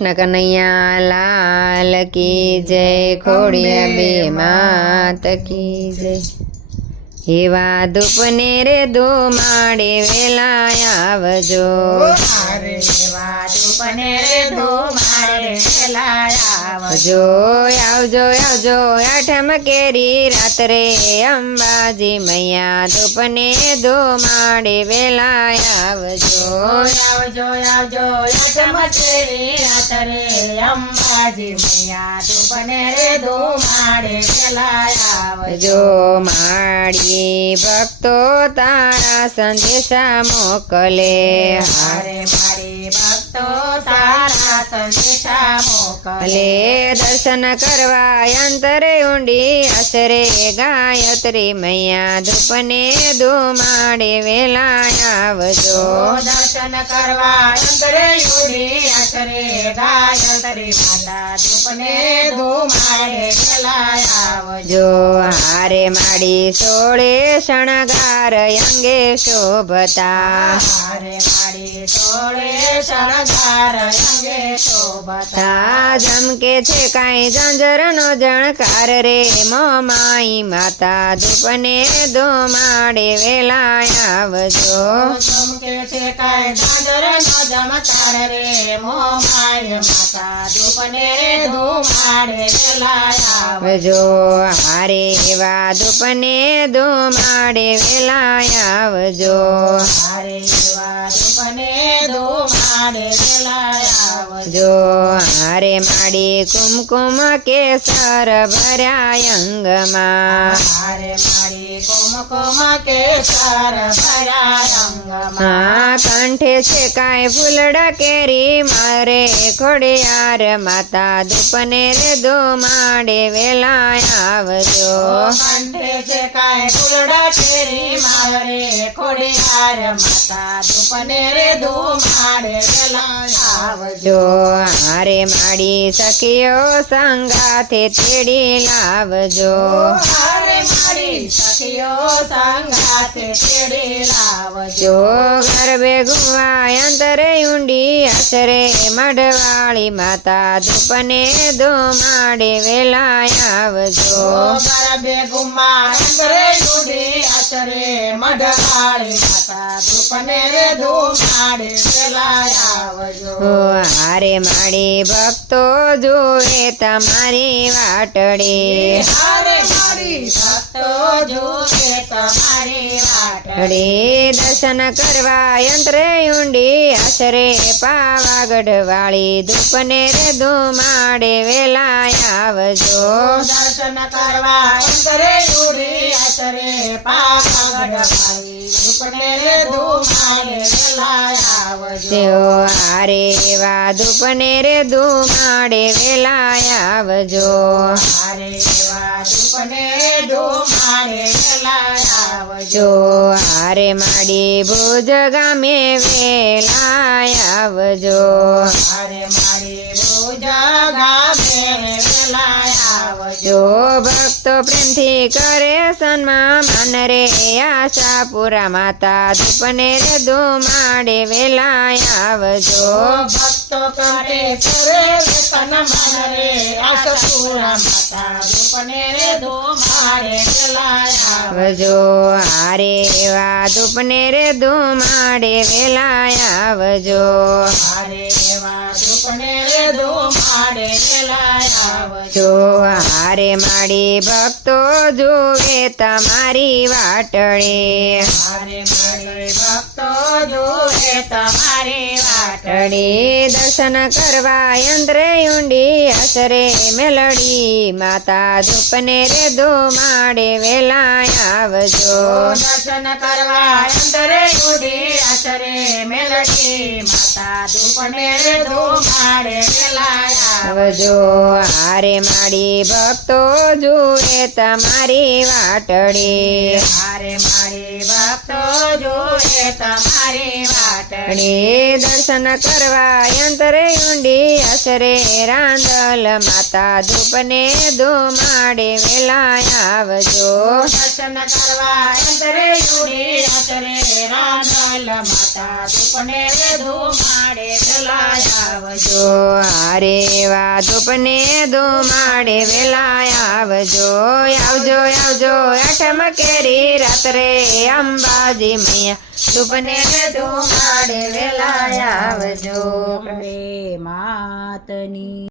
કૃષ્ણ કનૈયા લાલ કી જય ખોડિયા બે માત કી જય એવા ધૂપને રે ધુમાડે વેલા આવજો. રે ધુમાડે લાયા આવજો. આવજો આવજો આઠમ કેરી રાત્રે અંબાજી મૈયા ધૂપને ધુમાડે વેલા આવજો. આવજો આવજો આઠમ કેરી રાત્રે અંબાજી મૈયા ધૂપને રે ધુમાડે વેલા આવજો. માડી ભક્તો તારા સંદેશા મોકલે. હારે મારી ભક્તો તારા સંદેશા મોકલે. દર્શન કરવા અંતરે ઊંડી આશરે ગાયત્રી મૈયા ધૂપને ધુમાડે વેલા આવજો. દર્શન કરવા અંતરે ઊંડી અસરે ગાયત્રી માતા ધૂપને ધુમાડે ચલાયા જો હારે માડી સોળે શણગાર અંગે શોભતા. હારે માડી સોળે શણગાર અંગે શોભતા. તા જમકે છે કાંઈ ઝંઝરનો જણકાર રે મોમાઈ માતા ધૂપને ધુમાડે વેલા આવજો. ચમકે છે કાય ઝાંઝર નો જમકાર રે મોમાય માતા ધૂપને ધુમાડે ચલાયા આવજો. હારે એવા ધૂપને ધુમાડે વેલા આવજો. હારે એવા ધૂપને ધુમાડે ચલાયા જો હારે માડી કુમકુમ કેસર ભર્યા અંગમાં. હારે મારી કુમકુમ કેસર ભર્યા રંગમાં હા કંઠે છે કાંઈ ફૂલડા કેરી મારે ખોડિયાર માતા દુપને રે માડે વેલા આવજો. મારે ખોડિયાર માતા ધૂપને રે ધુમાડે આવજો હારે માડી સખીઓ સંગાથે તેડી લાવજો. હારે માડી સખીઓ સંગાથે તેડી લાવજો. જો અંતરે ઊંડી આશરે મઢવાળી માતા ધૂપને ધુમાડે વેલા આવજો ગરબે ગુમા અંતરે યુડી અસરે મઢવાળી માતા ધૂપને રે ધુમાડે ચલાયા આવજો હારે માડી ભક્તો જોવે તમારી વાટડી હારે મારી ભક્તો જોવે તમારી વાટડી દર્શન કરવા યંત્રે ઊંડી આશરે પાવાગઢ વાળી ધૂપને રે ધુમાડે વેલા આવજો. દર્શન કરવા યંત્રે ઊંડી આશરે પાવાગઢ વાળી ધૂપને રે ધુમાડે ચલાયા આવજો. તેઓ હારે એવા ધૂપને રે ધુમાડે વેલા આવજો. હારે એવા ધૂપને ધુમાડે આવજો. હારે માડી ભુજ ગામે આવજો. મારી ગામે વેલાયા આવજો. જો ભક્તો પ્રેમથી કરે સન્મા માન રે આશાપુરા માતા ધૂપને રે ધુમાડે વેલા આવજો. ભક્તો કરે કરે મન રે માતા રૂપને રે ધુમાડે વેલાયા. વજો હારે વા દુપને રે ધુમાડે વેલાયા. આવજો હારે એવા જો હારે માડી ભક્તો જોવે તમારી વાટણી. વાટડી દર્શન કરવા યંત્રે ઊંડી અસરે મેલડી. માતા ધૂપને રે માડે વેલા આવજો. દર્શન કરવા અંતરે ઊંડી આશરે માતા આવજો હારે માડી ભક્તો જુએ તમારી વાટડી. હારે મારી ભક્તો જોએ તમારી વાટડી. દર્શન કરવા અંતરે ઊંડી આશરે રાંદલ માતા ધૂપને ધુમાડે વેલા આવજો દર્શન કરવા અંતરે ઊંડી અસરે રાંધલ. માતા ધૂપને ધુમાડે વેલા આવજો. જો વા ધૂપને ધુમાડે વેલા આવજો. આવજો આવજો, આઠમ કેરી રાત્રે અંબાજી મૈયા. ધૂપને ધુમાડે વેલા આવજો. રે માતની